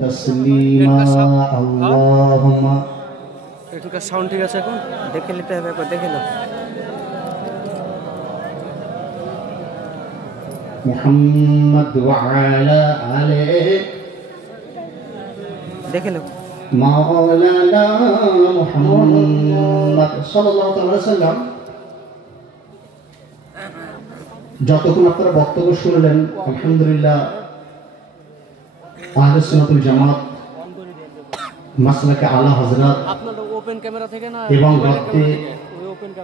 तस्लीमा अल्लाहुम्मा এটুকু সাউন্ড ঠিক আছে এখন দেখে নিতে হবে একবার দেখে নাও মুহাম্মদ ওয়া আলা আলিহি দেখে নাও মাওলানা মুহাম্মদ সাল্লাল্লাহু আলাইহি ওয়াসাল্লাম। যতক্ষণ আপনারা বক্তব্য শুনলেন আলহামদুলিল্লাহ আহলে সুন্নাতুল জামাত মাসলাকে আলা হযরত আপনার ওপেন ক্যামেরা থেকে না এবং রক্তে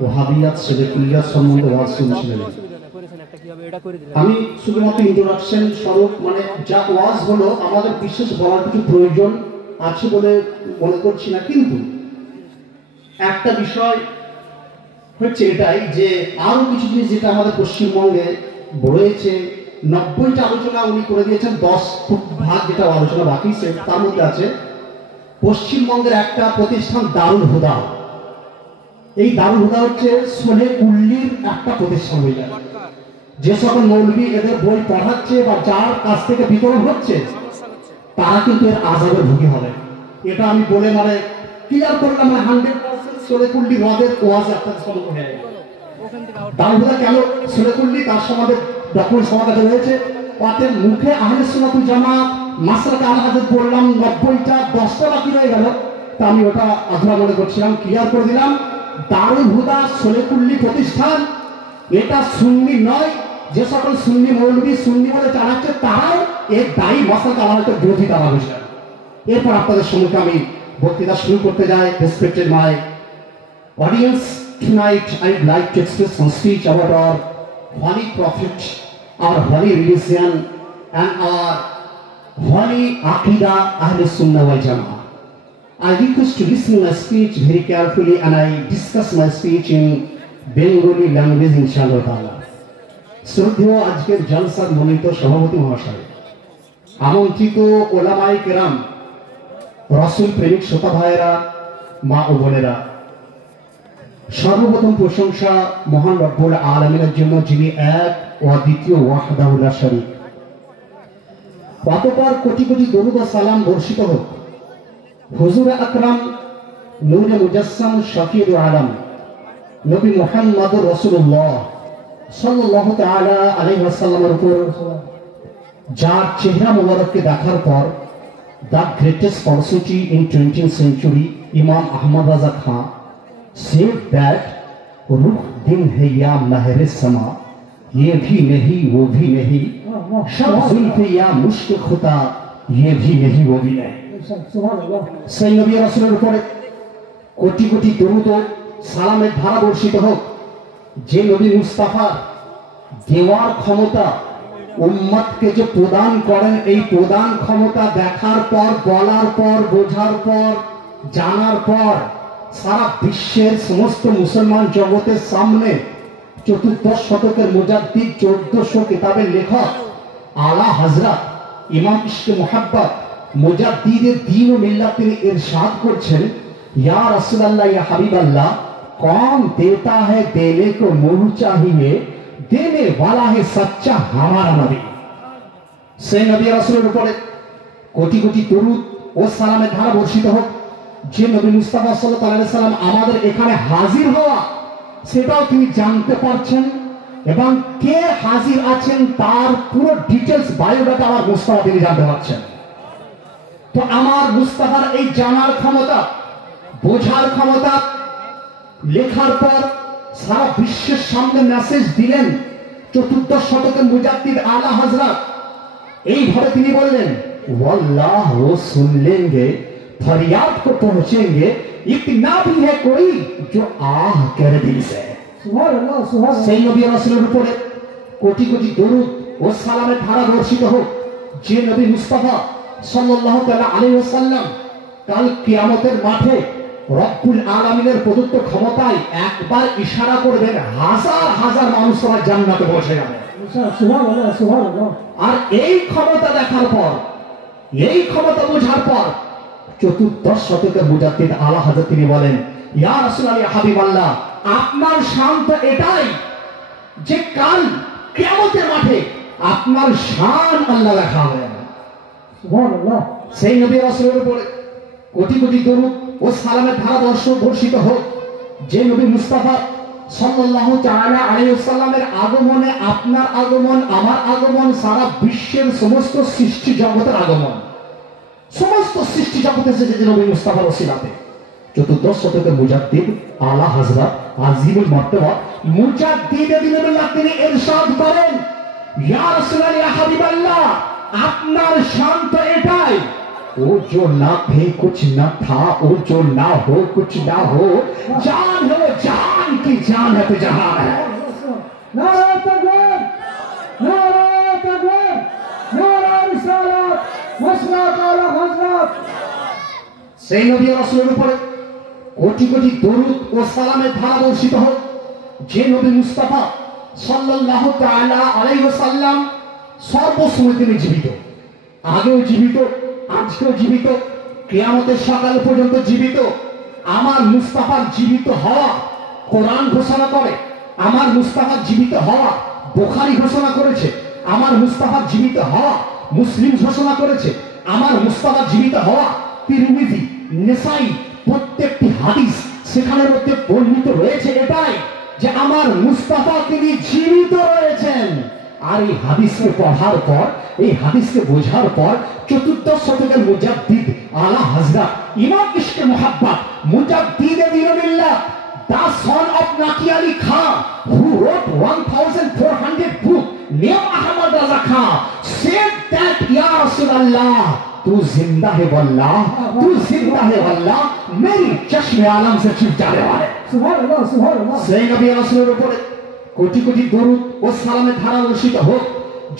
ওয়াহাবিয়াত সেকুলিয়াত সম্বন্ধে ওয়াজ শুনছিলেন। আমি শুধুমাত্র ইন্ট্রোডাকশন স্বরূপ মানে যা ওয়াজ হলো আমাদের বিশেষ বলার কিছু প্রয়োজন আছে বলে মনে করছি না, কিন্তু একটা বিষয় হচ্ছে এটাই যে আরো কিছু জিনিস যেটা আমাদের পশ্চিমবঙ্গে রয়েছে 90টা আলোচনা উনি করে দিয়েছেন, 10 ভাগ যেটা আলোচনা বাকি তার মধ্যে আছে পশ্চিমবঙ্গের একটা প্রতিষ্ঠান দারুল হুদা। এই দারুল হুদা হচ্ছে সোলে কুল্লির একটা প্রতিষ্ঠান হয়ে যে সকল মৌলবী এদের বই পড়াচ্ছে বা যার কাছ থেকে বিতরণ হচ্ছে তারা কিন্তু এর আযাবের ভোগী হবে। এটা আমি বলে মানে ক্লিয়ার করলাম, 100% সোলে কুল্লি ওয়াদের ওয়াজ আপনাদের সম্মুখে হয়ে গেল। দারুল হুদা কেন সোলে কুল্লি তার সমাজে ডকুমেন্ট সমাজে রয়েছে, তাতে মুখে আহলে সুন্নাতুল জামাত মাসলাকে আলা হযরত বললাম 90টা 10টা বাকি রয়ে গেল, তা আমি ওটা আধুরা মনে করছিলাম, ক্লিয়ার করে দিলাম। দারুল হুদা সোলে কুল্লি প্রতিষ্ঠান, এটা সুন্নি নয়। যে সকল সুন্নি মৌলবী সুন্নি বলে চালাচ্ছে তারাও এর দায়ী মাসলাকে আলা হযরতের বিরোধী তারা বসে। এরপর আপনাদের সম্মুখে আমি বক্তৃতা শুরু করতে যাই। Respected my audience, tonight I would like to express some speech about our holy prophet, our holy religion and our holy Aqidah Ahlus Sunnah wal Jama'ah. I request to listen my speech very carefully and I discuss my speech in Bengali language inshallah ta'ala. শ্রদ্ধেয় আজকের জলসার মনোনীত সভাপতি মহাশয়, আমন্ত্রিত ওলামায়ে কেরাম, রাসূল প্রেমিক শ্রোতা ভাইয়েরা, মা ও বোনেরা, সর্বপ্রথম প্রশংসা মহান রব্বুল আলামিনের জন্য যিনি এক ও দ্বিতীয় ওয়াহদাহু লা শারীক। অতঃপর কোটি কোটি দরুদ ও সালাম বর্ষিত হোক হুজুর আকরাম নূরে মুজাসসাম শফিউল আলম নবী মুহাম্মদুর রাসূলুল্লাহ সাল্লাল্লাহু তাআলা আলাইহি ওয়াসাল্লামের উপর, যার চেহারা মুবারককে দেখার পর the greatest personality in 20th century ইমাম আহমদ রাজা খান said that रुख दिन है या महरे समा, ये भी नहीं वो भी नहीं, सब जुल्फे या मुश्क खुदा, ये भी नहीं वो भी नहीं। সেই নবী রাসূলের উপরে কোটি কোটি দরুদ ও সালামের ধারা বর্ষিত হোক, যে নবী মুস্তাফা দেওয়ার ক্ষমতা উম্মতকে যে প্রদান করেন, এই প্রদান ক্ষমতা দেখার পর, বলার পর, বোঝার পর, জানার পর সারা বিশ্বের সমস্ত মুসলমান জগতের সামনে চতুর্দশ শতকের মুজাদ্দিদ 1400 কিতাবের লেখক আলা হযরত ইমাম ইশকে মুহাব্বত মুজাদ্দিদের দ্বীন ও মিল্লাত তিনি ইরশাদ করছেন, ইয়া রাসূলুল্লাহ ইয়া হাবিবাল্লাহ, কौन देता है देने को मुंह चाहिए, देने वाला है सच्चा हमारा नबी। সেই নবী রাসূলের উপরে কোটি কোটি দরুদ ও সালামের ধারা বর্ষিত হোক, যে নবী মুস্তাফা সাল্লাল্লাহু আলাইহি সাল্লাম আমাদের এখানে হাজির হওয়া সেটাও তিনি জানতে পারছেন, এবং কে হাজির আছেন তার পুরো ডিটেইলস বায়োডাটা আমার মুস্তাফা তিনি জানতে পারছেন। তো আমার মুস্তাফার এই জানার ক্ষমতা, বোঝার ক্ষমতা, লেখার পর সারা বিশ্বের সামনে মেসেজ দিলেন চতুর্দশ শতকের মুজাদ্দিদ আলা হযরত। এইভাবে তিনি বললেন, ওয়াল্লাহ ও সুন লেंगे फरियाद को पहुंचेंगे, इतना भी है कोई जो आह कर दिल से। সেই নবী রাসূলের উপরে কোটি কোটি দরুদ ও সালামের ধারা বর্ষিত হোক, যে নবী মুস্তাফা সাল্লাল্লাহু তাআলা আলাইহি ওয়াসাল্লাম কাল কিয়ামতের মাঠে রব্বুল আলামিনের প্রদত্ত ক্ষমতায় একবার ইশারা করবেন, হাজার হাজার মানুষ সবাই জান্নাতে পৌঁছে যাবে। সুবহানাল্লাহ সুবহানাল্লাহ। আর এই ক্ষমতা দেখার পর, এই ক্ষমতা বোঝার পর চতুর্দশ শতকের মুজাদ্দিদ আলা হযরত তিনি বলেন, ইয়া রাসূলুল্লাহ ইয়া হাবিবাল্লাহ, আপনার শান তো এটাই যে কাল কিয়ামতের মাঠে আপনার শান আল্লাহ দেখাবেন। সুবহানাল্লাহ। সেই নবী রাসূলের উপরে কোটি কোটি দরুদ ও সালামের ধারাবর্ষ বর্ষিত হোক, যে নবী মুস্তাফা সাল্লাল্লাহু তাআলা আলাইহি ওয়াসাল্লামের আগমনে আপনার আগমন, আমার আগমন, সারা বিশ্বের সমস্ত সৃষ্টি জগতের আগমন, সমস্ত সৃষ্টি জগতে এসেছে যে নবী মুস্তাফার ওসিলাতে। চতুর্দশ শতকের মুজাদ্দিদ আলা হযরত আজিমুল মারতাবা মুজাদ্দিদ দিনুল্লাহ তিনি ইরশাদ করেন, ইয়া রাসূলুল্লাহ ইয়া হাবিবাল্লাহ, আপনার শান তো এটাই, वो जो ना थे कुछ ना था, वो जो ना हो कुछ ना हो, जान है वो जान की जान है तो जहान है। नारा तकबीर, नारा तकबीर, नारा रिसालत, मशरक़ आला हज़रत। সেই নবী রাসূলের উপরে কোটি কোটি দরুদ ও সালামের ধারা বর্ষিত হোক, যে নবী মুস্তাফা সাল্লাল্লাহু তাআলা আলাইহি ওয়াসাল্লাম সর্বসময় তিনি জীবিত, আগেও জীবিত, আজকেও জীবিত, কিয়ামতের সকাল পর্যন্ত জীবিত। আমার মুস্তাফার জীবিত হওয়া কোরআন ঘোষণা করে, আমার মুস্তাফার জীবিত হওয়া বুখারী ঘোষণা করেছে, আমার মুস্তাফার জীবিত হওয়া মুসলিম ঘোষণা করেছে, আমার মুস্তাফার জীবিত হওয়া তিরমিজি, নেসাই, প্রত্যেকটি হাদিস সেখানের মধ্যে বর্ণিত রয়েছে এটাই যে আমার মুস্তাফা তিনি জীবিত রয়েছেন। আর এই হাদিসকে পড়ার পর, এই হাদিসকে বোঝার পর চতুর্দশ শতকের মুজাদ্দিদ আলা হযরত ইমাম ইশকে মুহাব্বত মুজাদ্দিদ দিনুল্লাহ the son of Naqi Ali Khan, who wrote 1400 books, name Ahmad Raza Khan, said that Ya Rasulullah, तू जिंदा है वल्लाह, तू जिंदा है वल्लाह, मेरी चश्मे आलम से छिप जाने वाले। सुभान अल्लाह, सुभान अल्लाह। সেই নবী রাসূলের উপরে কোটি কোটি দরুদ ও সালামের ধারা বর্ষিত হোক,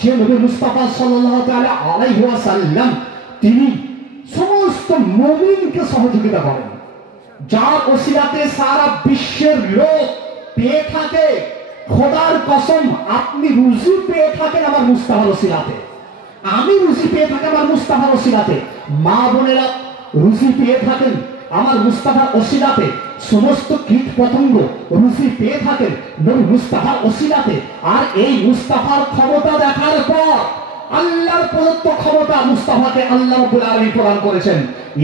যে নবী মুস্তাফা সাল্লাল্লাহু তাআলা আলাইহি ওয়াসাল্লাম তিনি সমস্ত মুমিনকে সহযোগিতা করেন, যার ওসিলাতে সারা বিশ্বের লোক পেয়ে থাকে। খোদার কসম, আপনি রুজি পেয়ে থাকেন আমার মুস্তাফার ওসিলাতে, আমি রুজি পেয়ে থাকি আমার মুস্তাফার ওসিলাতে, মা বোনেরা রুজি পেয়ে থাকেন আমার মুস্তাফার ওসিলাতে, সমস্ত কীট পতঙ্গ রুজি পেয়ে থাকেন নবী মুস্তাফার ওসিলাতে। আর এই মুস্তাফার ক্ষমতা দেখার পর, আল্লাহর প্রদত্ত ক্ষমতা মুস্তাফাকে আল্লাহ রাব্বুল আলামিন প্রদান করেছেন,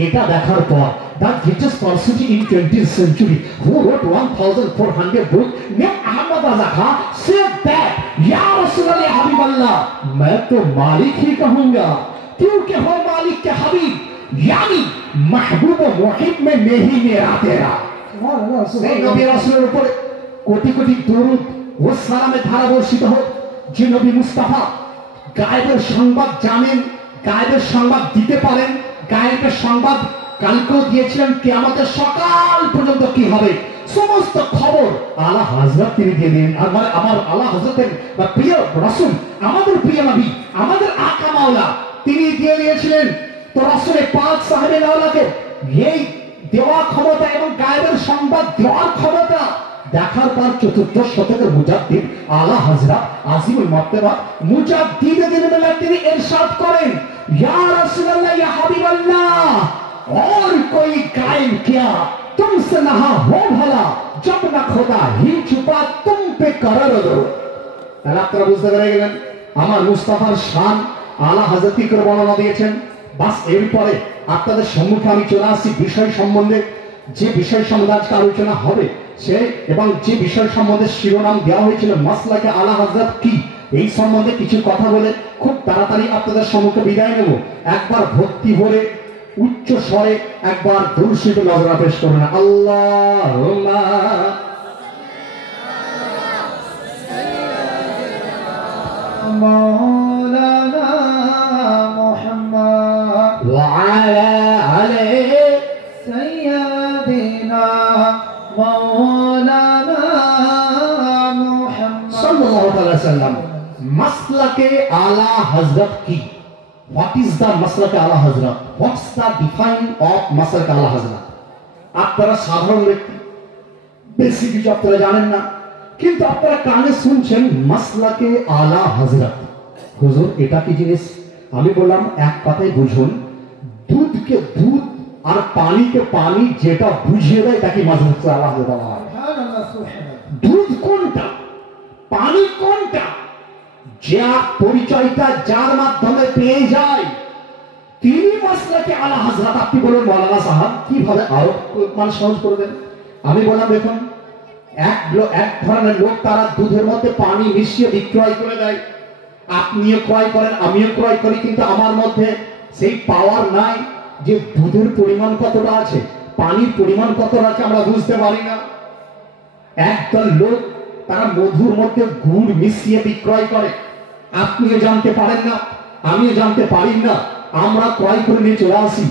এটা দেখার পর the greatest personality in 20th century who wrote 1400 books named Ahmad Raza Khan said that Ya Rasulullah ya Habiballah, मैं तो मालिक ही कहूंगा क्योंकि हो मालिक के हबीब, यानी महबूब मुहिब में मैं ही मेरा तेरा। সেই নবী রাসূলের উপরে কোটি কোটি দরুদ ও সালামের ধারা বর্ষিত হোক, যে নবী মুস্তাফা গায়েবের সংবাদ জানেন, গায়েবের সংবাদ দিতে পারেন, গায়েবের সংবাদ কালকেও দিয়েছিলেন, কিয়ামতের সকাল পর্যন্ত কি হবে সমস্ত খবর আলা হযরত তিনি দিয়ে দিলেন। আমার আলা হযরতের বা প্রিয় রাসূল, আমাদের প্রিয় নবী, আমাদের আকা মাওলা তিনি দিয়ে দিয়েছিলেন। তো রাসূলের পাক সাহেবে আওলাকে এই দেওয়া ক্ষমতা এবং গায়েবের সংবাদ দেওয়ার ক্ষমতা দেখার পর চতুর্দশ শতকের মুজাদ্দিদ আলা হযরত আজিমুল মারতাবা মুজাদ্দিদ দিনুল্লাহ তিনি ইরশাদ করেন, ইয়া রাসূলুল্লাহ ইয়া হাবিবাল্লাহ, और कोई कायम किया तुमसे नहा हो भला, जब न खुदा ही छुपा तुम पे करर दो। তাহলে আপনারা বুঝতে পেরে গেলেন আমার মুস্তাফার শান আলা হযরত কি করে বর্ণনা দিয়েছেন। বাস এরপরে আপনাদের সম্মুখে আমি চলে আসছি বিষয় সম্বন্ধে, যে বিষয় সম্বন্ধে আজকে আলোচনা হবে সে এবং যে বিষয় সম্বন্ধে শিরোনাম দেওয়া হয়েছিল মাসলাকে আলা হযরত কি, এই সম্বন্ধে কিছু কথা বলে খুব তাড়াতাড়ি আপনাদের সম্মুখে বিদায় নেব। একবার ভক্তি ভরে উচ্চ স্বরে একবার দুরূদ শরীফে নজরা পেশ করুন। আল্লাহুম্মা মাওলানা মুহাম্মদ ওয়া আলা আলি সাইয়্যিদিনা মাওলানা মুহাম্মদ সাল্লাল্লাহু আলাইহি ওয়াসাল্লাম। মাসলাকে আলা হযরত কি, what is the মাসলাকে আলা হযরত, what's the define of মাসলাকে আলা হযরত। আপনারা সাধারণ ব্যক্তি, বেশি কিছু আপনারা জানেন না, কিন্তু আপনারা কানে শুনছেন মাসলাকে আলা হযরত। হুজুর এটা কি জিনিস? আমি বললাম এক কথাই বুঝুন, দুধকে দুধ আর পানিকে পানি যেটা বুঝিয়ে দেয় তাকে মাসলাকে আলা হযরত বলা হয়। দুধ কোনটা, পানি কোনটা, যা পরিচয়টা যার মাধ্যমে পেয়ে যায় তিনি মাসলাকে আলা হযরত। আপনি বলেন মাওলানা সাহেব কিভাবে আরো মানে সহজ করে দেন? আমি বললাম দেখুন, এক ধরনের লোক তারা দুধের মধ্যে পানি মিশিয়ে বিক্রয় করে দেয়। আপনিও ক্রয় করেন, আমিও ক্রয় করি, কিন্তু আমার মধ্যে সেই পাওয়ার নাই যে দুধের পরিমাণ কতটা আছে, পানির পরিমাণ কতটা আছে আমরা বুঝতে পারি না। একদল লোক তারা মধুর মধ্যে গুড় মিশিয়ে বিক্রয় করে। আপনিও জানতে পারেন না, আমিও জানতে পারি না, আমরা ক্রয় করে নিয়ে চলে আসি।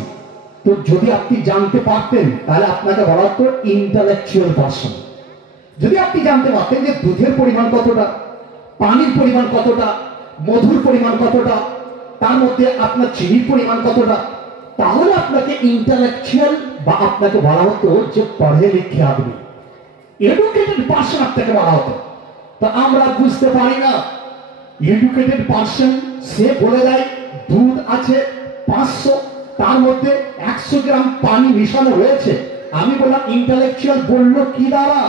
তো যদি আপনি জানতে পারতেন তাহলে আপনাকে বলা হতো ইন্টালেকচুয়াল পারসন। যদি আপনি জানতে পারতেন যে দুধের পরিমাণ কতটা, পানির পরিমাণ কতটা, মধুর পরিমাণ কতটা, তার মধ্যে আপনার চিনির পরিমাণ কতটা, তাহলে আপনাকে ইন্টালেকচুয়াল বা আপনাকে বলা হতো যে পড়ে লিখে আদমি, এডুকেটেড পারসন আপনাকে বলা হতো। তো আমরা বুঝতে পারি না। এডুকেটেড পারসন সে বলে দেয় দুধ আছে 500, তার মধ্যে 100 গ্রাম পানি মিশানো রয়েছে। আমি বললাম ইন্টালেকচুয়াল বললো কি দ্বারা?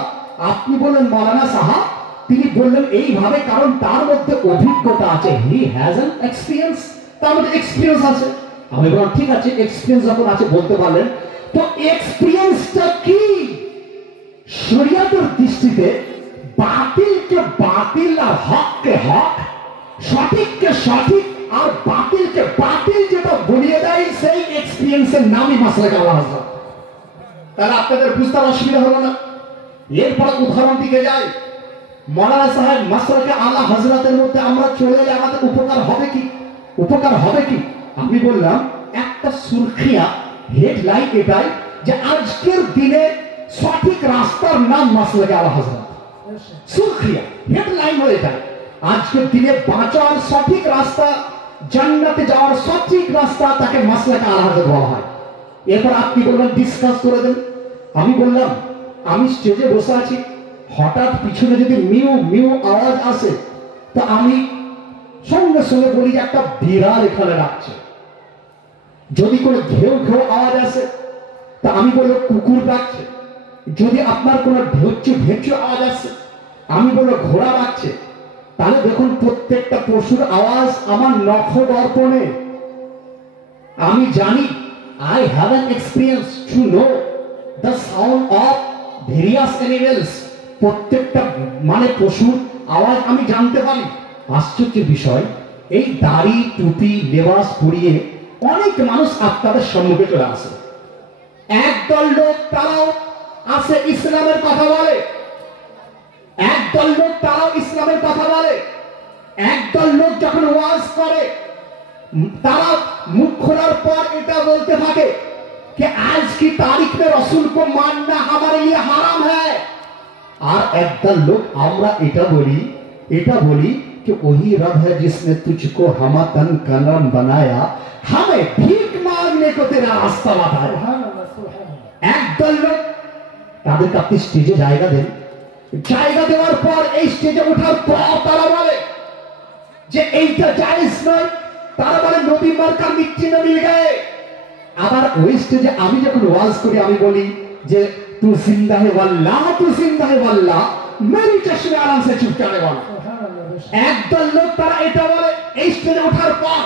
আপনি বললেন মাওলানা সাহেব তিনি বললেন এইভাবে, কারণ তার মধ্যে অভিজ্ঞতা আছে, হি হ্যাজ অ্যান এক্সপিরিয়েন্স, তার মধ্যে এক্সপিরিয়েন্স আছে। আমি বললাম ঠিক আছে, এক্সপিরিয়েন্স যখন আছে বলতে পারলেন, তো এক্সপিরিয়েন্সটা কি? শরিয়াতের দৃষ্টিতে বাতিলকে বাতিল আর হককে হক, সঠিককে সঠিক আর বাতিলকে বাতিল যেটা বলিয়ে দেয়, সেই এক্সপিরিয়েন্সের নামই মাসলাকে আলা হযরত। তাহলে আপনাদের বুঝতে অসুবিধা হলো না? এরপরে উদাহরণ দিকে যাই। মাওলানা সাহেব মাসলাকে আলা হযরতের মধ্যে আমরা চলে এলে আমাদের উপকার হবে কি? উপকার হবে কি? আমি বললাম একটা সুরখিয়া হেডলাইন এটাই যে আজকের দিনে সঠিক রাস্তার নাম মাসলাকে আলা হযরত। সুরখিয়া হেডলাইন হয়ে যায় আজকের দিনে বাঁচার সঠিক রাস্তা, জান্নাতে যাওয়ার সঠিক রাস্তা, তাকে মাসলাকে আলা হযরত বলা হয়। এরপর আপনি বলবেন ডিসকাস করে দেন। আমি বললাম আমি স্টেজে বসে আছি, হঠাৎ পিছনে যদি মিউ মিউ আওয়াজ আসে তো আমি সঙ্গে সঙ্গে বলি যে একটা বিড়াল এখানে ডাকছে। যদি কোনো ঘেউ ঘেউ আওয়াজ আসে তা আমি বলবো কুকুর ডাকছে। যদি আপনার কোনো ঢেউচু ঢেউচু আওয়াজ আসে আমি বলবো ঘোড়া ডাকছে। তাহলে দেখুন প্রত্যেকটা পশুর আওয়াজ আমার নখ দর্পণে। আমি জানি, I have an experience to know the sound of various animals. প্রত্যেকটা মানে পশুর আওয়াজ আমি জানতে পারি। আশ্চর্যের বিষয়, এই দাড়ি টুপি লেবাস পরিয়ে অনেক মানুষ আপনাদের সম্মুখে চলে আসে। একদল লোক তারাও আসে ইসলামের কথা বলে, একদল লোক তারাও ইসলামের কথা বলে। একদল লোক যখন ওয়াজ করে तारा मुख खोलार पर এটা বলতে থাকে कि आज की तारीख में रसूल को मानना हमारे लिए हराम है। और एकदल लोग আমরা এটা বলি कि वही रब है जिसने तुझको हमा तन कलम बनाया, हमें भीख मांगने को तेरा रास्ता बताया। एकदल लोग তাদেরকে আপনি স্টেজে জায়গা দেন, জায়গা দেওয়ার পর এই স্টেজে ওঠার পর তারা বলে যে এইটা জায়েজ নয়, তারা বলে নবী মার্কা মিষ্টি না মিল গায়ে। আবার ওই স্টেজে আমি যখন ওয়াজ করি আমি বলি যে তু জিন্দা হে ওয়াল্লাহ, তু জিন্দা হে ওয়াল্লাহ, মেরি চশমে আরাম সে চুপচানে বলা। একদল লোক তারা এটা বলে এই স্টেজে ওঠার পর,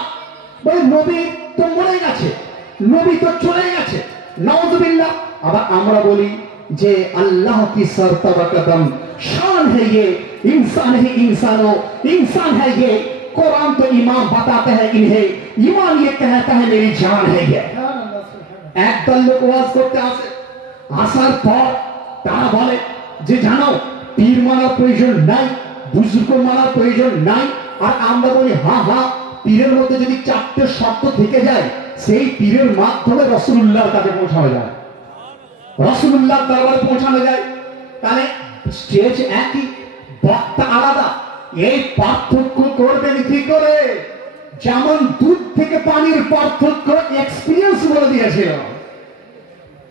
বলে নবী তো মরে গেছে, নবী তো চলে গেছে, নাউযুবিল্লাহ। আবার আমরা বলি যে अल्लाह की सरतबा कदम शान है ये, इंसान है इंसानो, इंसान है ये, कुरान तो इमाम बताते हैं इन्हें, ईमान ये कहता है मेरी जान है ये। एक दल लोग ওয়াজ করতে আসে, আসার পর তারা বলে যে জানো পীর মানার প্রয়োজন নাই, বুজুর্গ মানার প্রয়োজন নাই। আর আমরা বলি হ্যাঁ হ্যাঁ, পীরের মধ্যে যদি চারটে শব্দ থেকে যায় সেই পীরের মাধ্যমে রাসূলুল্লাহর কাছে পৌঁছানো যায়, রাসূলুল্লাহ দরবারে পৌঁছানো যায়। তাহলে স্টেজ একই, বক্তা আলাদা, এই পার্থক্য করবেন কি করে? যেমন দুধ থেকে পানির পার্থক্য এক্সপেরিয়েন্স বলে দিয়েছিল,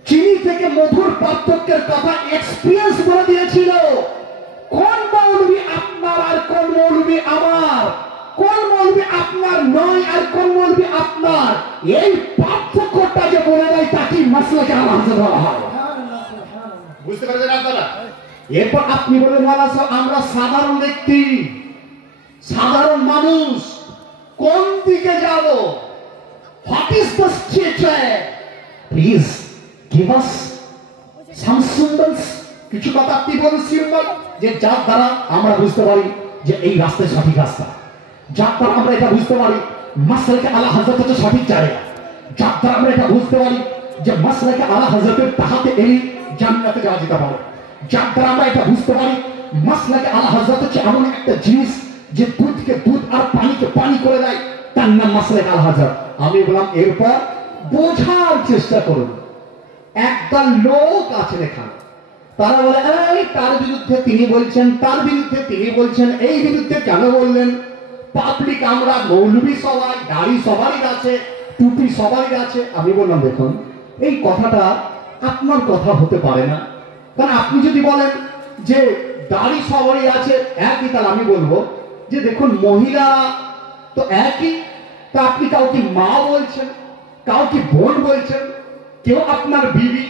চিনি থেকে মধুর পার্থক্যের কথা এক্সপেরিয়েন্স বলে দিয়েছিল। কোন মৌলবী আপনার আর কোন মৌলবী আমার, কোন মৌলবী আপনার নয় আর কোন মৌলবী আপনার, এই পার্থক্যটা যে বলে দেয় তাকে মাসলাকে আলা হযরত বলা হয়। বুঝতে পারছেন আপনারা? এরপর আপনি বলেন আমরা সাধারণ ব্যক্তি, সাধারণ মানুষ, কোন দিকে যাব? What is the statement? Please give us some symbols. কিছু কথা আপনি বলুন সিম্বল, যে যার দ্বারা আমরা বুঝতে পারি যে এই রাস্তায় সঠিক রাস্তা, যার দ্বারা আমরা এটা বুঝতে পারি মাসলাকে আলা হযরত হচ্ছে সঠিক জায়গা, যার দ্বারা আমরা এটা বুঝতে পারি যে মাসলাকে আলা হযরতের তাহাতে এই জান্নাতে যাওয়া যেতে পারে, যার দ্বারা আমরা এটা বুঝতে পারি মাসলাকে আলা হযরত হচ্ছে এমন একটা জিনিস যে দুধকে দুধ আর পানিকে পানি করে দেয়, তার নাম মাসলাকে আলা হযরত। আমি বললাম এরপর বোঝার চেষ্টা করুন। একদল লোক আছে এখানে, তারা বলে এই তার বিরুদ্ধে তিনি বলছেন, তার বিরুদ্ধে তিনি বলছেন, এই বিরুদ্ধে কেন বললেন? পাবলিক আমরা মৌলবী সবাই, দাড়ি সবারই আছে, টুপি সবারই আছে। আমি বললাম দেখুন এই কথাটা আপনার কথা হতে পারে না, কারণ আপনি যদি বলেন যে দাড়ি সবারই আছে একই, তাহলে আমি বলবো যে দেখুন মহিলা তো একই, তা আপনি কাউকে মা বলছেন, কাউকে বোন বলছেন, কেউ আপনার বিবি,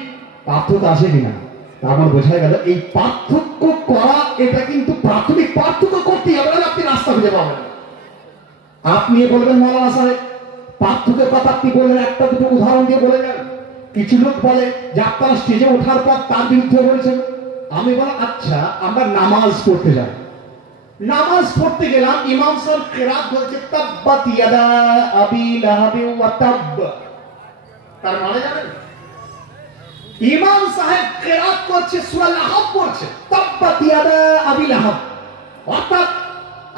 পার্থক্য আছে কিনা? তারপর বোঝা গেল এই পার্থক্য করা এটা কিন্তু প্রাথমিক পার্থক্য করতেই হবে, আপনি রাস্তা খুঁজে পাবেন। আপনি বলবেন মৌলানা সাহেব পার্থক্যের কথা আপনি বললেন, একটা দুটো উদাহরণ দিয়ে বলে যান। কিছু লোক বলে যে আপনারা স্টেজে ওঠার পর তার বিরুদ্ধে বলছেন। আমি বললাম আচ্ছা আমরা নামাজ পড়তে যাই, নামাজ পড়তে গেলাম, ইমাম সাহেব কিরাত বলছে তাব্বাত ইয়াদা আবি লাহাব ওয়া তাব, তার মানে জানেন ইমাম সাহেব কিরাত করছে সূরা লাহাব পড়ছে, তাব্বাত ইয়াদা আবি লাহাব, অর্থাৎ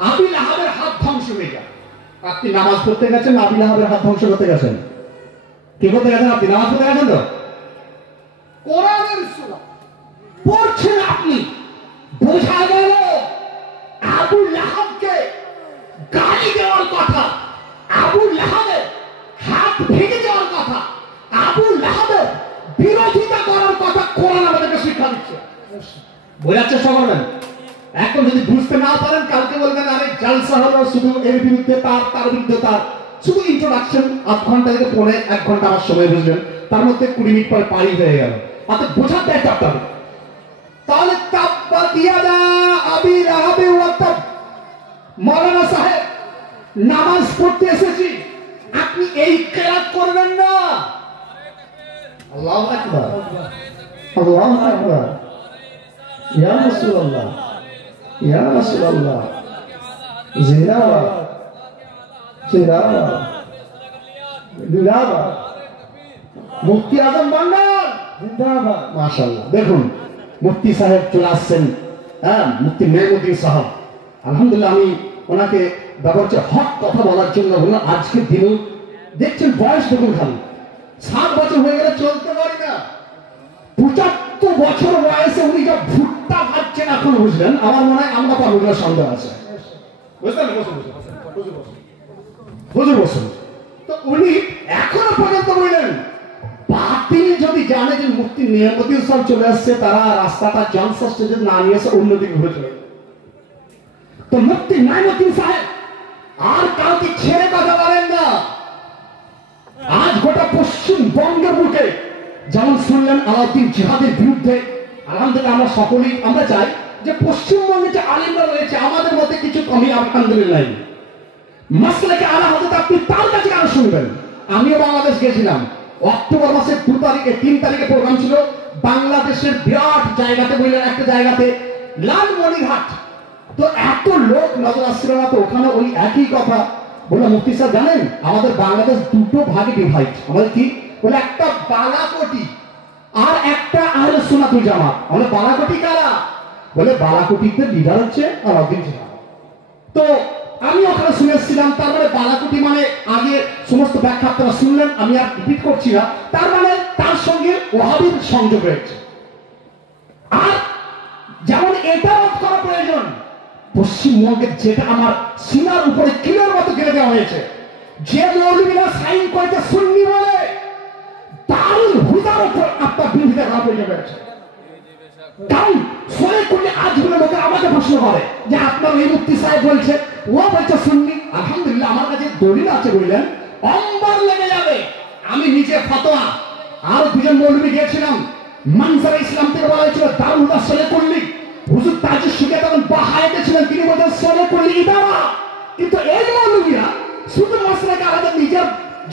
আবি লাহাবের হাত ধ্বংস হয়ে যায়। আপনি নামাজ পড়তে গেছেন, আবি লাহাবের হাত ধ্বংস করতে গেছেন, কি করতে গেছেন? আপনি নামাজ পড়তে গেছেন তো কোরআনের সূরা পড়ছেন, আপনি বোঝা গেল আবু লাহাবকে গালি দেওয়ার কথা, আবু লাহাবের হাত ভেঙে যাওয়ার কথা, আবু লাহাবের বিরোধিতা করার কথা কোরআন আমাদেরকে শিক্ষা দিচ্ছে। বোঝার চেষ্টা করবেন। এখন যদি বুঝতে না পারেন কালকে বলবেন আরে জালসা হলো শুধু এর বিরুদ্ধে তার, তার বিরুদ্ধে তার, শুধু ইন্ট্রোডাকশন আধ ঘন্টা থেকে পৌনে এক ঘন্টা আমার সময় বুঝলেন, তার মধ্যে 20 মিনিট পরে পারি হয়ে গেল। আপনি বোঝার দায়িত্ব আপনাদের। তাহলে তাব্বাত ইয়াদা আবি লাহাব ওয়া তাব, মাওলানা সাহেব নামাজ পড়তে এসেছি, আপনি এই কিরাত করবেন না। আল্লাহু আকবার, আল্লাহু আকবার, ইয়া রাসূলুল্লাহ, ইয়া রাসূলুল্লাহ, জিন্দাবাদ, জিন্দাবাদ, জিন্দাবাদ, মুফতি আজম বাংলার জিন্দাবাদ। মাশাআল্লাহ, দেখুন মুফতি সাহেব চলে আসছেন, হ্যাঁ মুফতি মেহমুদ্দিন সাহেব, আলহামদুলিল্লাহ। আমি ওনাকে ব্যাপারে হক কথা বলার জন্য বললাম। আজকের দিনে দেখছেন বয়স দেখুন, খালি 7 বছর হয়ে গেলে চলতে পারি না, 75 বছর বয়সে উনি যা ভুট্টা ভাবছেন এখন বুঝলেন। আমার মনে হয় আমরা পাবো সন্দেহ আছে, বুঝলেন? বসুন। তো উনি এখনো পর্যন্ত বললেন বাতিল যদি জানে যে মুফতি নিয়ামতুদ্দিন সাহেব চলে আসছে, তারা রাস্তাটা জনসন স্টেজে না নিয়ে এসে অন্যদিকে ঘুরে চলে। তো মুফতি নিয়ামতুদ্দিন সাহেব আর কাউকে ছেড়ে কথা বলেন না। আজ গোটা পশ্চিমবঙ্গের বুকে যেমন শুনলেন আলাউদ্দিন জিহাদের বিরুদ্ধে, আলহামদুলিল্লাহ আমরা সকলেই আমরা চাই যে পশ্চিমবঙ্গে যে আলিমরা রয়েছে আমাদের মধ্যে কিছু কমি আলহামদুলিল্লাহ নাই। মাসলাকে আলা হযরত আপনি তার কাছে কেন শুনবেন? আমিও বাংলাদেশ গেছিলাম, অক্টোবর মাসের 2 তারিখে 3 তারিখে প্রোগ্রাম ছিল বাংলাদেশের বিরাট জায়গাতে, বললেন একটা জায়গাতে লালমনিরহাট। তো এত লোক নজর আসছিল না, তো ওখানে ওই একই কথা বললাম মুফতি সাহেব জানেন আমাদের বাংলাদেশ দুটো ভাগে ডিভাইড। আমাদের কি বলে একটা বালাকোটি আর একটা আহলে সুন্নাত ওয়াল জামাত। আমাদের বালাকোটি কারা? বলে বালাকোটিতে লিডার হচ্ছে আলাউদ্দিন জিহাদ। তো আমি ওখানে শুনেছিলাম, তার মানে বালাকোটি মানে আগে সমস্ত ব্যাখ্যা আপনারা শুনলেন, আমি আর রিপিট করছি না। তার মানে তার সঙ্গে ওয়াহাবির সংযোগ রয়েছে। আর যেমন এটা রোধ করা প্রয়োজন, পশ্চিমবঙ্গের যেটা আমার সিনার উপরে কিলের মতো গেড়ে দেওয়া হয়েছে, যে মৌলবীরা সাইন করেছে সুন্নি বলে, দারুল হুদার উপর আপনার বিরোধিতা করা প্রয়োজন রয়েছে। কারণ সরে করলে আজগুলো লোকে আমাকে প্রশ্ন করে যে আপনার এই মুফতি সাহেব বলছে, ও বলছে সুন্নি। আলহামদুলিল্লাহ আমার কাছে দলিল আছে, বললেন অম্বার লেগে যাবে। আমি নিজে ফতোয়া আর 2জন মৌলবী গিয়েছিলাম, মানসারে ইসলাম থেকে বলা হয়েছিল দারুল হুদা সলে করলি, হুজুর তাজুস শিখে তখন বাহাইতে ছিলেন, তিনি বলতেন সলে করলি ইদারা। কিন্তু এই মৌলবীরা শুধু মশলাকে আলাদা নিজের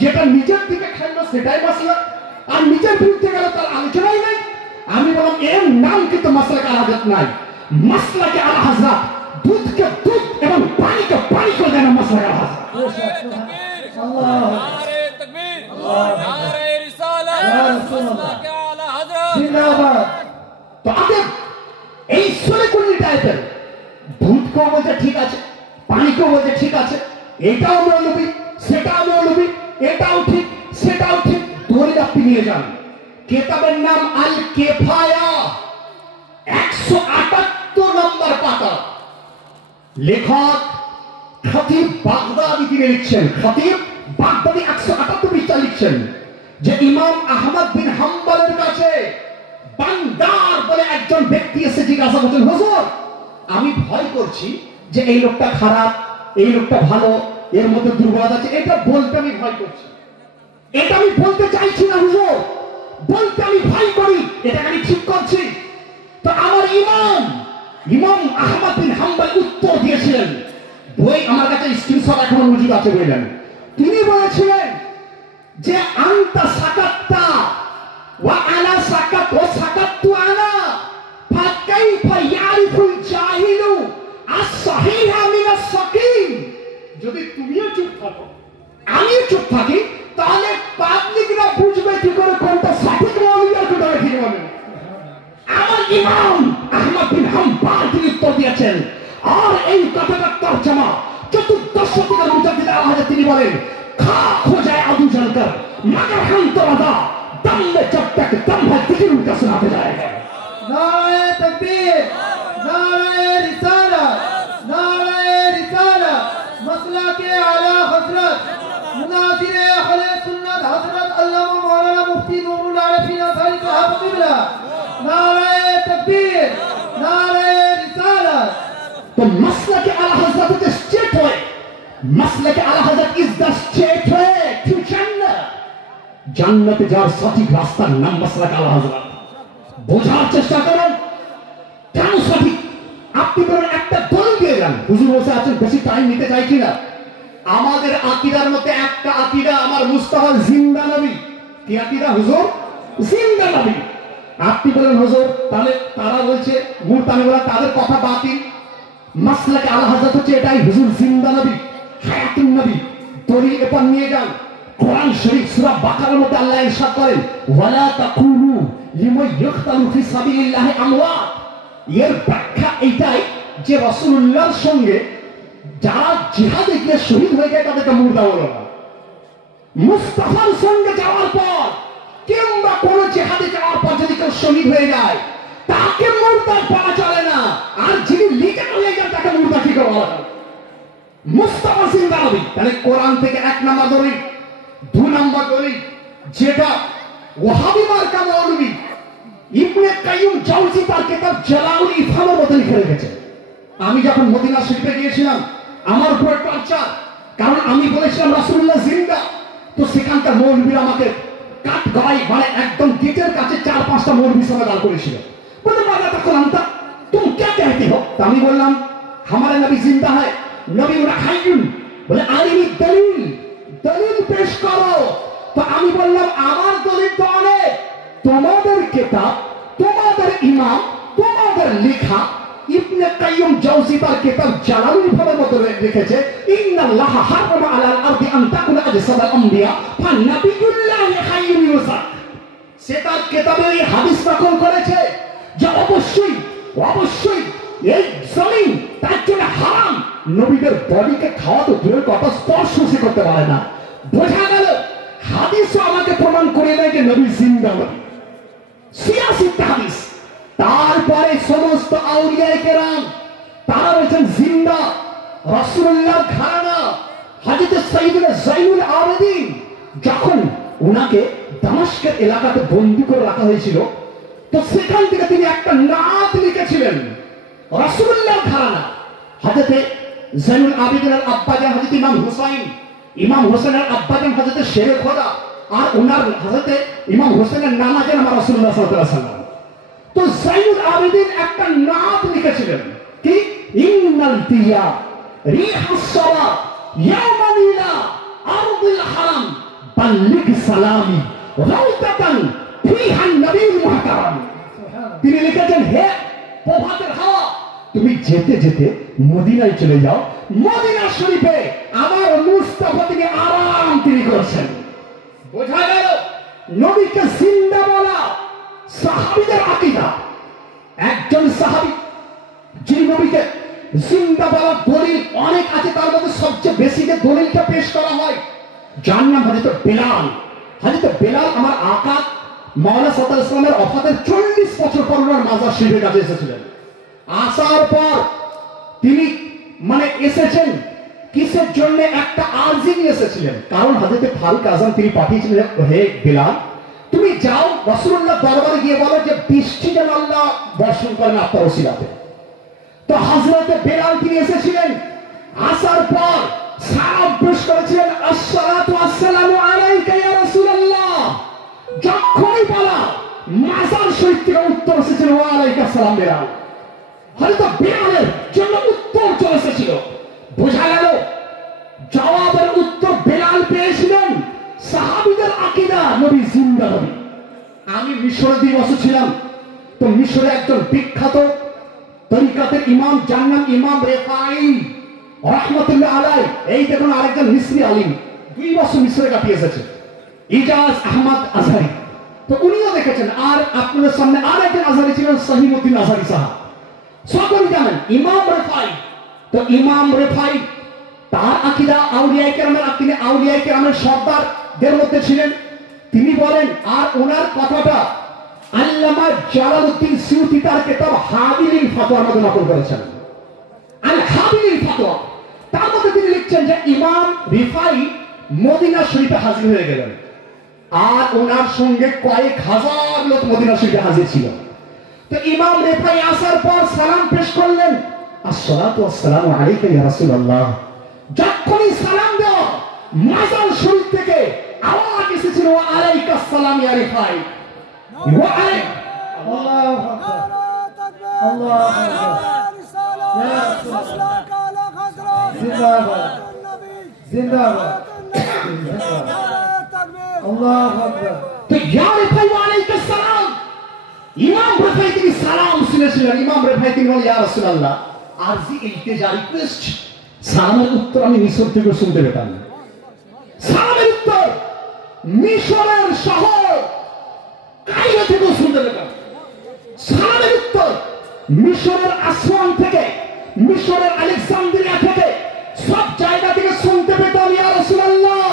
যেটা নিজের দিকে খাইলো সেটাই মাসলা, আর নিজের বিরুদ্ধে গেল তার আলোচনাই নাই। আমি বললাম এর নাম কিন্তু মাসলাকে আল হাজরাত নাই। মাসলাকে আল হাজরাত দুধকে দুধ এবং পানিকে পানি করে দেয় না মাসলাকে আল হাজরাত। নারে তাকবীর, নারে রিসালাত, মাসলাকে আল হাজরাত জিন্দাবাদ। তো আগে এই সলিকুল্লি টাইপের দুধকেও বলছে ঠিক আছে, পানিকেও বলছে ঠিক আছে, এটাও মৌলবি সেটাও মৌলবি, এটাও ঠিক সেটাও ঠিক, দলিল আপনি নিয়ে যান। কেতাবের নাম আল কেফায়া, 178 নম্বর পাতা, লেখক খতিব বাগদাদি তিনি লিখছেন, খতিব বাগদাদি 178 পৃষ্ঠা লিখছেন যে ইমাম আহমদ বিন হাম্বলের কাছে বান্দার বলে একজন ব্যক্তি এসে জিজ্ঞাসা করছেন, হুজুর আমি ভয় করছি যে এই লোকটা খারাপ, এই লোকটা ভালো, এর মধ্যে দুর্বলতা আছে, এটা বলতে আমি ভয় করছি, এটা আমি বলতে চাইছি না হুজুর, বলতে আমি ভয় করি, এটা আমি ঠিক করছি। তো আমার ইমাম আহমদ বিন হাম্বল উত্তর দিয়েছিলেন, বই আমার কাছে স্ক্রিনশট এখনো মজুদ আছে বললেন, তিনি বলেছিলেন যে আনতা সাকাত্তা ওয়া আনা সাকাত ওয়া সাকাততু আনা ফাকাইফা ইয়ারিফুল জাহিলু আস-সাহিহা মিনাস সাকিম। যদি তুমিও চুপ থাকো আমিও চুপ থাকি তাহলে পাবলিকরা বুঝবে কি করে কোনটা সঠিক মৌলবি আর কোনটা ঠিক মৌলবি। আমার ইমাম আহমদ বিন হাম্বল তিনি উত্তর দিয়েছেন, আর এই কথাটার তরজমা চতুর্দশ শতকের মুজাদ্দিদ আল হাজরাত তিনি বলেন, खा हो जाए आदू जलकर मगर हम तो अदा दम में जब तक दम है दिल उनका सुनाते जाएगा। नारे तकबीर, नारे रिसालत, नारे रिसालत, मसला के आला हजरत मुनाजिर अहले सुन्नत हजरत अल्लामा मौलाना मुफ्ती नूरुल आरिफीन अंसारी साहब किबला। नारे तकबीर, नारे रिसालत। तो मसला के आला हजरत के स्टेट है, मसला के आला हजरत इज द स्टेट है टू जन्नत। জান্নাতে যাওয়ার সঠিক রাস্তার নাম মাসলাক আল হাজরাত। বোঝার চেষ্টা করুন কেন সঠিক। আপনি বলেন একটা দলিল দিয়ে যান, হুজুর বসে আছেন, বেশি টাইম নিতে চাইছি না। আমাদের আকীদার মধ্যে একটা আকীদা আমার মুস্তাফা জিন্দা নবী। কি আকীদা হুজুর? জিন্দা নবী। আপনি বলেন হুজুর তাহলে তারা বলছে মুরতানি বলা তাদের কথা বাতিল, মাসলাক আল হাজরাত হচ্ছে এটাই, হুজুর জিন্দা নবী হায়াতুন নবী। দলিল এরপর নিয়ে যান, কোরআন শরীফ সূরা বাকারার মধ্যে আল্লাহ ইরশাদ করেন, ওয়ালা তাকুলু লিমান ইয়ুকতালু ফি সাবিলিল্লাহি আমওয়াত। এর ব্যাখ্যা এইটাই যে রাসূলুল্লাহর সঙ্গে যারা জিহাদে গিয়ে শহীদ হয়ে যায় তাদেরকে মুর্দা বলো না। মুস্তাফার সঙ্গে যাওয়ার পর কিংবা কোন জিহাদে যাওয়ার পর যদি কেউ শহীদ হয়ে যায় তাকে মুর্দা বলা চলে না, আর যিনি লিখে হয়ে যান তাকে মুর্দা কি করে বলা যায়? মুস্তাফা জিন্দা নবী। তাহলে কোরআন থেকে 1 নম্বর দলিল। 2 নম্বর দলিল যেটা ওয়াহাবি মার্কা মৌলবী ইবনে কাইয়ুম জাওজি তার কিতাব জালাউল ইফহামের মধ্যে লিখে রেখেছে। আমি যখন মদিনা শরীফে গিয়েছিলাম আমার উপর টর্চার, কারণ আমি বলেছিলাম রাসূলুল্লাহ জিন্দা। তো সেখানকার মৌলবীরা আমাকে কাট গড়াই মানে একদম গেটের কাছে 4-5টা মৌলবী সঙ্গে দাঁড় করেছিল। বলে বাবা তখন আনতা तुम क्या कहते हो? तो আমি বললাম हमारा नबी जिंदा है, नबी हाय्युन। বলে আলিমি দলিল, দলিল পেশ করো। তো আমি বললাম আমার দলিল তো অনেক, তোমাদের কিতাব, তোমাদের ইমাম, তোমাদের লেখা ইবনে কাইয়ুম জাওজি তার কিতাব জালালুল ইফহামের মধ্যে লিখেছে, ইন্নাল্লাহা হারামা আলাল আরদি আন তাকুনা আজসাদাল আম্বিয়া ফান্নাবিয়ুল্লাহি হাইয়ুন ইউসাক। সে তার কিতাবে এই হাদিস নকল করেছে যে অবশ্যই অবশ্যই এই জমিন তার জন্য হারাম। নবীদের বডিকে খাওয়া তো দূরের কথা, স্পর্শ সে করতে পারে না। বোঝা গেল হাদিসও আমাকে প্রমাণ করে দেয় যে নবী জিন্দা নবী। 86টা হাদিস। তারপরে সমস্ত আউলিয়ায়ে কেরাম তারা বলেছেন জিন্দা। রাসূলুল্লাহ ঘরানা হযরত সাইয়্যিদুনা যায়নুল আবেদিন যখন উনাকে দামেস্কের এলাকাতে বন্দী করে রাখা হয়েছিল, তো সেখান থেকে তিনি একটা নাত লিখেছিলেন রাসূলুল্লাহ ঘরানা। হযরত যায়নুল আবেদিনের আব্বাজান হযরত ইমাম হুসাইন, ইমাম হোসেনের আব্বাজান হযরত শেরে খোদা, আর ওনার হযরত ইমাম হোসেনের নানা যেন আমার রাসূলুল্লাহ সাল্লাল্লাহু আলাইহি ওয়াসাল্লাম। তো যায়নুল আবেদিন একটা নাত লিখেছিলেন কি, ইন্নাল দিয়া রিহাস সাওয়া ইয়াওমান ইলা আরদিল হারাম বাল্লিগ সালামি রাউতাতান ফিহা নবীর মুহতারাম। তিনি লিখেছেন, হে প্রভাতের হাওয়া, তুমি যেতে যেতে মদিনায় চলে যাও, মদিনা শরীফে আমার মুস্তাফা থেকে আরাম তিনি করছেন। বোঝা গেল নবীকে জিন্দা বলা সাহাবীদের আকীদা। একজন সাহাবী যিনি নবীকে জিন্দা বলার দলিল অনেক আছে, তার মধ্যে সবচেয়ে বেশি যে দলিলটা পেশ করা হয়, যার নাম হযরত বেলাল। হযরত বেলাল আমার আকা মাওলানা সাল্লাল্লাহু আলাইহি ওয়াসাল্লামের ওফাতের 40 বছর পর ওনার মাজার শরীফের কাছে এসেছিলেন। আসার পর তিনি এসেছেন কিসের জন্য? একটা আরজি নিয়ে এসেছিলেন। কারণ হযরত ফারুক আযম তিনি পাঠিয়েছিলেন, হে বেলাল তুমি যাও রাসূলুল্লাহ দরবারে গিয়ে বলো যে বৃষ্টি যেন আল্লাহ বর্ষণ করেন আপনার ওসিলাতে। তো হযরত বেলাল তিনি এসেছিলেন, আসার পর সালাম পেশ করেছিলেন, আসসালাতু ওয়াসসালামু আলাইকা ইয়া রাসূলুল্লাহ। যখনই বলা মাজার শরীফ থেকে উত্তর এসেছিল, ওয়া আলাইকা সালাম বেলাল। হযরত বেলালের জন্য উত্তর চলে এসেছিল। বোঝা গেল জবাবের উত্তর বেলাল পেয়েছিলেন। সাহাবীদের আকীদা নবী জিন্দা নবী। আমি মিশরে 2 বছর ছিলাম। তো মিশরে একজন বিখ্যাত তরিকাতের ইমাম, যার নাম ইমাম রেফাই রাহমাতুল্লাহ আলাইহি। এই দেখুন আরেকজন মিসরি আলিম 2 বছর মিশরে কাটিয়ে এসেছে, ইজাজ আহমদ আজহারি। তো উনিও দেখেছেন। আর আপনাদের সামনে আরেকজন আজহারি ছিলেন, সহিমউদ্দিন আজহারি সাহেব। সকলেই জানেন ইমাম রেফাই। তো ইমাম রেফাই তার আকীদা আউলিয়া কেরামের আকীদা, আউলিয়া কেরামের সর্দারদের মধ্যে ছিলেন। তিনি বলেন, আর ওনার কথাটা আল্লামা জালালউদ্দিন সিউতি তার কিতাব হাবিলিল ফাতোয়ার মধ্যে নকল করেছেন। আল হাবিলিল ফাতোয়া, তার মধ্যে তিনি লিখছেন যে ইমাম রিফাই মদিনা শরীফে হাজির হয়ে গেলেন, আর ওনার সঙ্গে কয়েক হাজার লোক মদিনা শরীফে হাজির ছিল। তো ইমাম রিফাই আসার পর সালাম পেশ করলেন, আসসালাতু ওয়াসসালামু আলাইকা ইয়া রাসূলুল্লাহ। যখনই সালাম দেওয়া মাজার শরীফ থেকে আওয়াজ এসেছিল, ওয়া আলাইকা সালাম ইয়া রিফাই। ওয়া আলাইকা আল্লাহু আকবার, আল্লাহু আকবার, জিন্দাবাদ জিন্দাবাদ আল্লাহু আকবার। তো ইয়া রিফাই ওয়া আলাইকা সালাম। ইমাম রিফাই তিনি সালাম শুনেছিলেন। ইমাম রিফাই তিনি বলেন, ইয়া রাসূলুল্লাহ আরজি ইলতিজা রিকোয়েস্ট। সালামের উত্তর আমি মিশর থেকে শুনতে পেতাম। সালামের উত্তর মিশরের শহর কায়রো থেকে শুনতে পেতাম। সালামের উত্তর মিশরের আসওয়ান থেকে, মিশরের আলেকজান্দ্রিয়া থেকে, সব জায়গা থেকে শুনতে পেতাম। ইয়া রাসূলুল্লাহ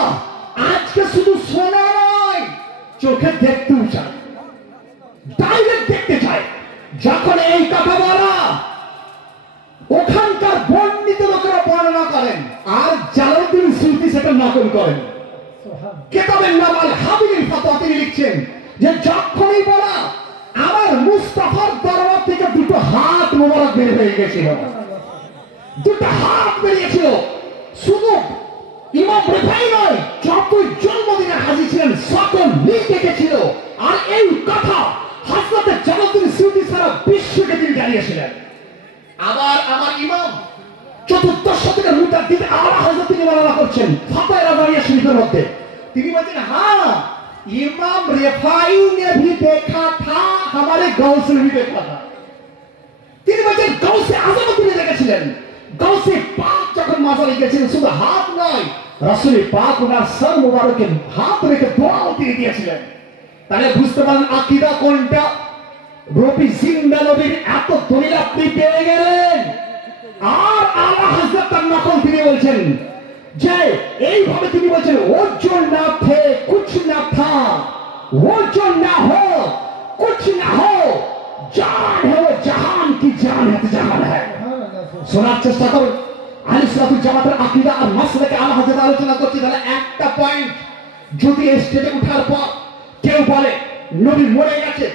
আজকে শুধু শোনা নয়, চোখে দেখতেও চাই, ডাইরেক্ট দেখতে চাই। যখন এই কথা বলা ওখানকার বর্ণিত লোকেরা বর্ণনা করেন, আর জালালউদ্দিন সিউতি সেটা নকল করেন। কিতাবের নাম আল হাবিলিল ফাতোয়া। তিনি লিখছেন যে যখনই বলা আমার মুস্তাফার দরবার থেকে 2 হাত মোবারক বের হয়ে গেছিল, 2 হাত বেরিয়েছিল। শুধু ইমাম রিফাই নয়, যতজন মদিনা হাজির ছিলেন সকলেই দেখেছিল। আর এই কথা হযরত জালালউদ্দিন সিউতি সারা বিশ্বকে তিনি জানিয়েছিলেন। আবার আমার ইমাম 4th শতকের মুতাদ্দিদ আলা হযরত তিনি বর্ণনা করছেন ফাতায়ে রাবানিয়া শরীফের মধ্যে। তিনি বলেন, হ্যাঁ इमाम रिफाई ने भी देखा था, हमारे गौस ने भी देखा था। তিনি বলেন গৌসে আযম তিনি দেখেছিলেন। গৌসে পাক যখন মাজারে গেছিলেন, শুধু হাত নয়, রাসূল পাক ওনার সর মুবারকে হাত রেখে দোয়াও তিনি দিয়েছিলেন। তাহলে বুঝতে পারেন আকীদা কোনটা। রবি জিন্দা নবীর এত দলিল আপনি পেয়ে গেলেন, আর আলা হযরত তার নকল তিনি বলছেন যে এইভাবে তিনি বলছেন, ও जो ना थे कुछ ना था, वो जो ना हो कुछ ना हो, जान है वो जहान की जान है, जहान है। শোনার চেষ্টা করুন। আহলে সুন্নাতুল জামাতের আকীদা আর মাসলাকে আলা হযরত আলোচনা করছি। তাহলে একটা পয়েন্ট, যদি স্টেজে ওঠার পর কেউ বলে নবী মরে গেছে,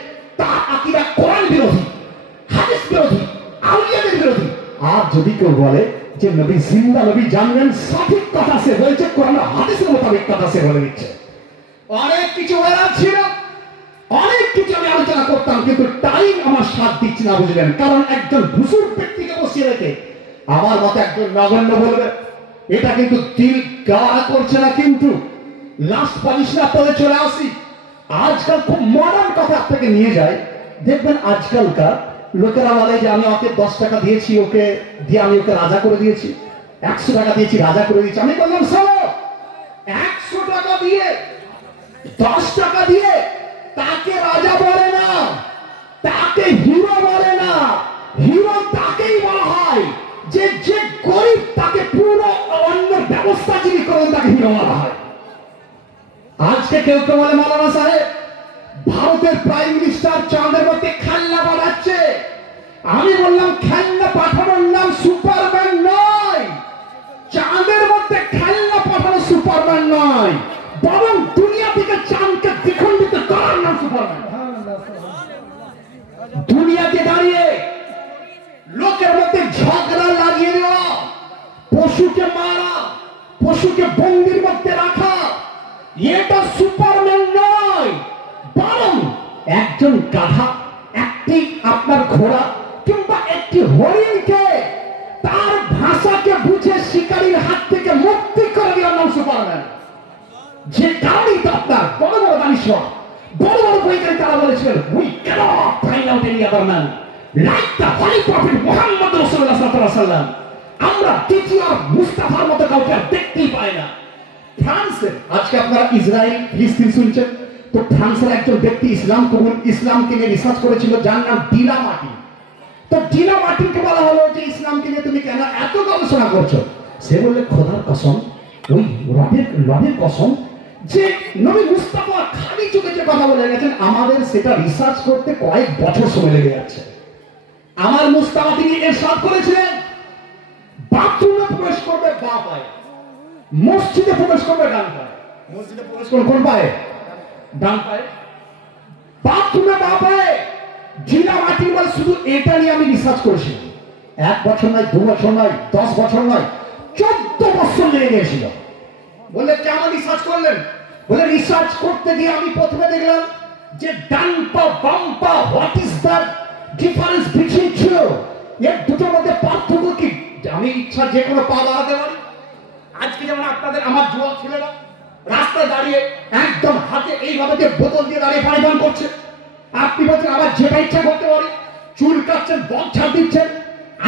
তার আকীদা কোরআন বিরোধী, হাদিস বিরোধী, আউলিয়াদের বিরোধী। আর যদি কেউ বলে যে নবী জিন্দা, নবী জানলেন, সঠিক কথা সে বলছে, কোরআন হাদিসের মোতাবেক কথা সে বলে দিচ্ছে। অনেক কিছু বলার ছিল, অনেক কিছু আমি আলোচনা করতাম, কিন্তু টাইম আমার সাথ দিচ্ছে না, বুঝলেন। কারণ একজন বুজুর্গ ব্যক্তিকে বসিয়ে রেখে আমার মতো একজন নগণ্য বলবে, এটা কিন্তু দিল গাওয়া করছে না। কিন্তু লাস্ট পজিশনে আপনাদের চলে আসি। আজকাল খুব মডার্ন কথা আপনাকে নিয়ে যায়। দেখবেন আজকালকার লোকেরা বলে যে আমি ওকে 10 টাকা দিয়েছি, ওকে দিয়ে আমি ওকে রাজা করে দিয়েছি, 100 টাকা দিয়েছি রাজা করে দিয়েছি। আমি বললাম শোনো, 100 টাকা দিয়ে 10 টাকা দিয়ে তাকে রাজা বলে না, তাকে হিরো বলে না। হিরো তাকেই বলা হয় যে যে গরিব, তাকে পুরো অন্যের ব্যবস্থা যিনি করেন তাকে হিরো বলা হয়। আজকে কেউ কেউ বলে মৌলানা সাহেব ভারতের প্রাইম মিনিস্টার চাঁদের মধ্যে খেলনা বানাচ্ছে। আমি বললাম খেলনা পাঠানোর নাম সুপারম্যান নয়, চাঁদের মধ্যে খেলনা পাঠানো সুপারম্যান নয়, বরং দুনিয়া থেকে চাঁদকে দ্বিখণ্ডিত করার নাম সুপারম্যান। দুনিয়াতে দাঁড়িয়ে লোকের মধ্যে ঝগড়া লাগিয়ে দেওয়া, পশুকে মারা, পশুকে বন্দির মধ্যে রাখা, এটা সুপারম্যান নয়, বরং একজন গাধা, একটি আপনার ঘোড়া কিংবা একটি হরিণকে তার ভাষাকে বুঝে শিকারীর হাত থেকে মুক্তি করে দেওয়ার নাম সুপারম্যান। যে কারণেই তো আপনার বড় বড় দানিশ্বর, বড় বড় বৈজ্ঞানিক তারা বলেছিলেন we cannot find out any other man like the holy prophet Muhammad Rasulullah sallallahu alaihi wasallam। আমরা দ্বিতীয় মুস্তাফার মতো কাউকে দেখতেই পাই না। ফ্রান্সের আজকে আপনারা ইসরায়েল ফিলিস্তিন শুনছেন, তো ফ্রান্সের একজন ব্যক্তি ইসলামকে নিয়ে রিসার্চ করেছিল, যার নাম ডিলা মার্টিন। তো ডিলা মার্টিনকে বলা হলো যে ইসলামকে নিয়ে তুমি কেন এত গবেষণা করছো? সে বললে খোদার কসম, ওই রবের কসম, যে নবী মুস্তাফা খালি চোখে যে কথা বলে গেছেন আমাদের সেটা রিসার্চ করতে কয়েক বছর সময় লেগে যাচ্ছে। আমার মুস্তাফা তিনি ইরশাদ করেছিলেন বাথরুমে প্রবেশ করবে বাঁ পায়ে, মসজিদে প্রবেশ করবে ডান পায়ে। মসজিদে প্রবেশ করবে কোন পায়ে? ডান পায়ে। বাথরুমে বাঁ পায়ে। জিলা মাটির বল শুধু এটা নিয়ে আমি রিসার্চ করেছি, 1 বছর নয়, 2 বছর নয়, 10 বছর নয়, 14 বছর লেগে গিয়েছিল। বলে কেমন রিসার্চ করলেন? বলে রিসার্চ করতে গিয়ে আমি প্রথমে দেখলাম যে ডান পা বাম পা, what is the difference between two, এর দুটোর মধ্যে পার্থক্য কি? আমি ইচ্ছা যে কোনো পা বাড়াতে পারি। আজকে যেমন আপনাদের আমার যুবক ছেলেরা রাস্তায় দাঁড়িয়ে একদম হাতে এইভাবে যে বোতল দিয়ে দাঁড়িয়ে পানি পান করছে, আপনি বলছেন আবার যেটা ইচ্ছা করতে পারি, চুল কাটছেন, বক ছাড় দিচ্ছেন।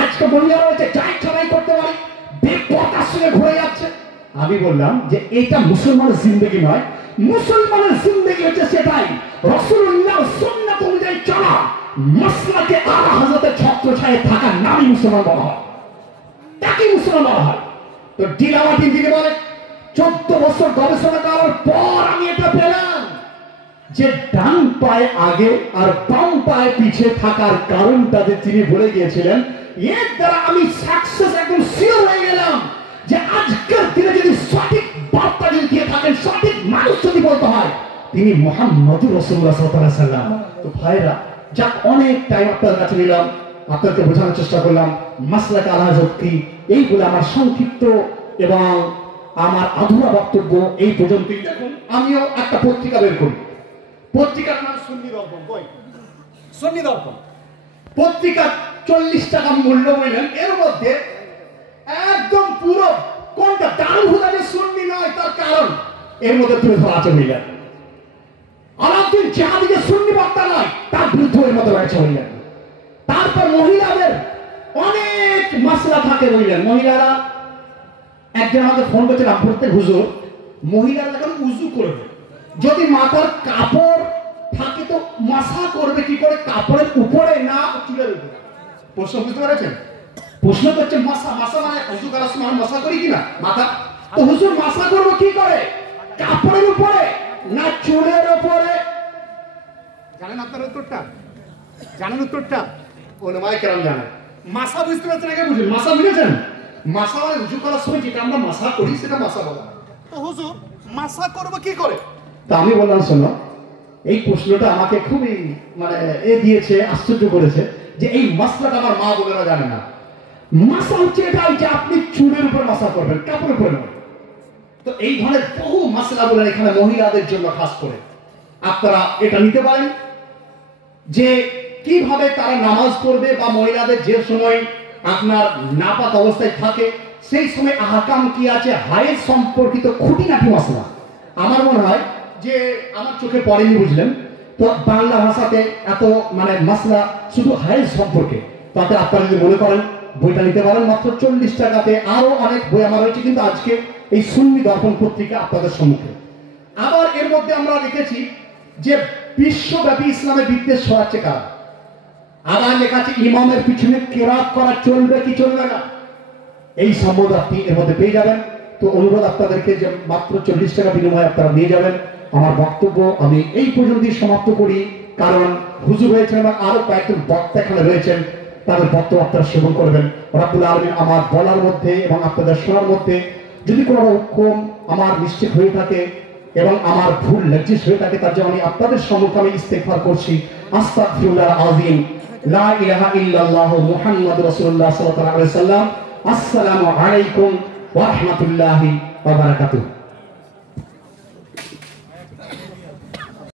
আজকে মহিলারা হচ্ছে যা ইচ্ছা তাই করতে পারি, বেপরোয়ার সঙ্গে ঘুরে যাচ্ছে। আমি বললাম যে এটা মুসলমানের জিন্দেগি নয়, মুসলমানের জিন্দেগি হচ্ছে সেটাই রাসূলুল্লাহর সুন্নাত অনুযায়ী চলা, মাসলাকে আলা হযরতের ছত্রছায়ায় থাকা নামই মুসলমান বলা হয়, তাকে মুসলমান বলা হয়। তো ডিলাওয়াতি তিনি বলে 14 বছর গবেষণা করার পর আমি এটা পেলাম যে ডান পায়ে আগে আর বাম পায়ে পিছিয়ে থাকার কারণটা যে তিনি বলে গিয়েছিলেন, এর দ্বারা আমি সাকসেস একদম সিওর হয়ে গেলাম যে আজকের দিনে যদি সঠিক বার্তা যদি দিয়ে থাকেন, সঠিক মানুষ যদি বলতে হয়, তিনি মুহাম্মদুর রাসূলুল্লাহ সাল্লাল্লাহু আলাইহি ওয়াসাল্লাম। তো ভাইরা, যাক অনেক টাইম আপনাদের কাছে নিলাম, আপনাদেরকে বোঝানোর চেষ্টা করলাম মাসলাকে আলা হযরত কি। এইগুলো আমার সংক্ষিপ্ত এবং আমার আধুরা বক্তব্য এই পর্যন্তই। দেখুন আমিও একটা পত্রিকা বের করি, পত্রিকার নাম সুন্নি দর্পণ। বই সুন্নি দর্পণ পত্রিকা 40 টাকা মূল্য বললেন, এর মধ্যে একদম পুরো কোনটা দারুল হুদাকে সুন্নি নয় তার কারণ এর মধ্যে তুলে ধরা আছে হইলেন। আলাউদ্দিন জাহাদিকে সুন্নি বক্তা নয় তার বিরুদ্ধে এর মধ্যে রয়েছে হইলেন। তারপর মহিলাদের অনেক মাসলা থাকে হইলেন। মহিলারা একজন আমাকে ফোন করছে, প্রত্যেক হুজুর মহিলারা যখন উজু করবে যদি মাথার কাপড় থাকে তো মাসা করবে কি করে, কাপড়ের উপরে না চুলের উপরে? প্রশ্ন বুঝতে পেরেছেন? প্রশ্ন করছে মাসা, মাসা মানে উজু করার সময় মাসা করি কিনা মাথা, তো হুজুর মাসা করবো কি করে, কাপড়ের উপরে না চুলের উপরে? জানেন আপনার উত্তরটা? জানেন উত্তরটা? ওলামায়ে কেরাম জানেন। মাসা বুঝতে পারছেন আগে বুঝুন। মাসা বুঝেছেন? মাসা মানে উজু করার সময় যেটা আমরা মাসা করি সেটা মাসা বলা। তো হুজুর মাসা করবো কি করে? তা আমি বললাম শোনো, এই প্রশ্নটা আমাকে খুবই দিয়েছে, আশ্চর্য করেছে যে এই মাসলাটা আমার মা বোনেরা জানে না। মাসা হচ্ছে এটাই যে আপনি চুলের উপর মাসা করবেন, কাপড়ের উপরে নয়। তো এই ধরনের বহু মাসলা বলেন এখানে মহিলাদের জন্য খাস করে। আপনারা এটা নিতে পারেন যে কিভাবে তারা নামাজ পড়বে, বা মহিলাদের যে সময় আপনার নাপাক অবস্থায় থাকে সেই সময় আহকাম কি আছে, হায়েজ সম্পর্কিত খুঁটিনাটি মাসলা আমার মনে হয় যে আমার চোখে পড়েনি, বুঝলেন তো বাংলা ভাষাতে এত মানে মাসলা শুধু হাইজ সম্পর্কে, তাতে আপনারা যদি মনে করেন বইটা নিতে পারেন মাত্র 40 টাকাতে। আরো অনেক বই আমার রয়েছে, কিন্তু আজকে এই সুন্নি দর্পণ পত্রিকা আপনাদের সম্মুখে। আবার এর মধ্যে আমরা দেখেছি যে বিশ্বব্যাপী ইসলামের বিদ্বেষ ছড়াচ্ছে কারা। আবার লেখা আছে ইমামের পিছনে কেরাত করা চলবে কি চলবে না, এই সম্বোধ আপনি এর মধ্যে পেয়ে যাবেন। তো অনুরোধ আপনাদেরকে যে মাত্র 40 টাকা বিনিময়ে আপনারা নিয়ে যাবেন। আমার বক্তব্য আমি এই পর্যন্তই সমাপ্ত করি, কারণ হুজুর রয়েছেন এবং আরো কয়েকজন বক্তা এখানে রয়েছেন, তাদের বক্তব্য আপনারা সেবন করবেন। রব্বুল আলামিন আমার বলার মধ্যে এবং আপনাদের শোনার মধ্যে যদি কোনো রকম আমার মিস্টেক হয়ে থাকে এবং আমার ভুল লজ্জিত হয়ে থাকে, তার জন্য আমি আপনাদের সম্মুখে আমি ইস্তেগফার করছি। আস্তাগফিরুল্লাহ আযীম, লা ইলাহা ইল্লাল্লাহু মুহাম্মাদুর রাসূলুল্লাহ সাল্লাল্লাহু আলাইহি ওয়াসাল্লাম। আসসালামু আলাইকুম ওয়া রাহমাতুল্লাহি ওয়া বারাকাতুহু।